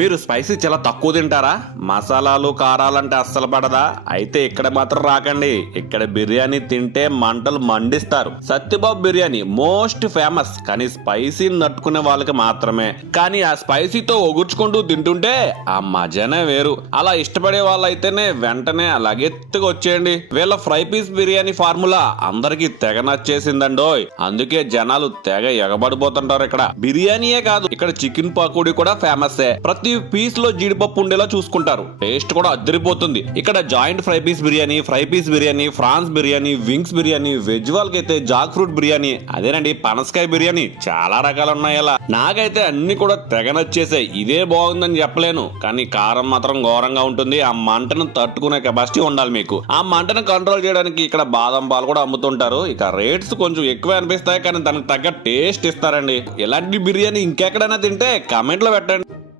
మీరు స్పైసీ చాలా తక్కువ తింటారా? మసాలాలు కారాలంటే అస్సలు పడదా? అయితే ఇక్కడ మాత్రం రాకండి. ఇక్కడ బిర్యానీ తింటే మంటలు మండిస్తారు. సత్యబాబు బిర్యానీ మోస్ట్ ఫేమస్, కానీ స్పైసీ నట్టుకునే వాళ్ళకి మాత్రమే. కానీ ఆ స్పైసీతో ఒగుర్చుకుంటూ తింటుంటే ఆ మజానే వేరు. అలా ఇష్టపడే వాళ్ళైతేనే వెంటనే అలాగెత్తుగా వచ్చేయండి. వీళ్ళ ఫ్రై పీస్ బిర్యానీ ఫార్ములా అందరికి తెగ నచ్చేసిందండోయ్. అందుకే జనాలు తెగ ఎగబడిపోతుంటారు. ఇక్కడ బిర్యానీయే కాదు, ఇక్కడ చికెన్ పకోడీ కూడా ఫేమస్. ప్రతి పీస్ లో జీడిపప్పు ఉండేలా చూసుకుంటారు. టేస్ట్ కూడా అద్దరిపోతుంది. ఇక్కడ joint fry piece biryani, prawns biryani, wings biryani, veg వాళ్ళకి అయితే జాక్ ఫ్రూట్ బిర్యానీ, అదేనండి పనసకాయ బిర్యానీ, చాలా రకాలు ఉన్నాయి. అలా నాకైతే అన్ని కూడా తెగ నచ్చేసాయి. ఇదే బాగుందని చెప్పలేను, కానీ కారం మాత్రం ఘోరంగా ఉంటుంది. ఆ మంటను తట్టుకునే కెపాసిటీ ఉండాలి మీకు. ఆ మంటను కంట్రోల్ చేయడానికి ఇక్కడ బాదం పాలు కూడా అమ్ముతుంటారు. ఇక రేట్స్ కొంచెం ఎక్కువ అనిపిస్తాయి, కానీ దానికి తగ్గ టేస్ట్ ఇస్తారండి. ఇలాంటి బిర్యానీ ఇంకెక్కడైనా తింటే కామెంట్ లో పెట్టండి.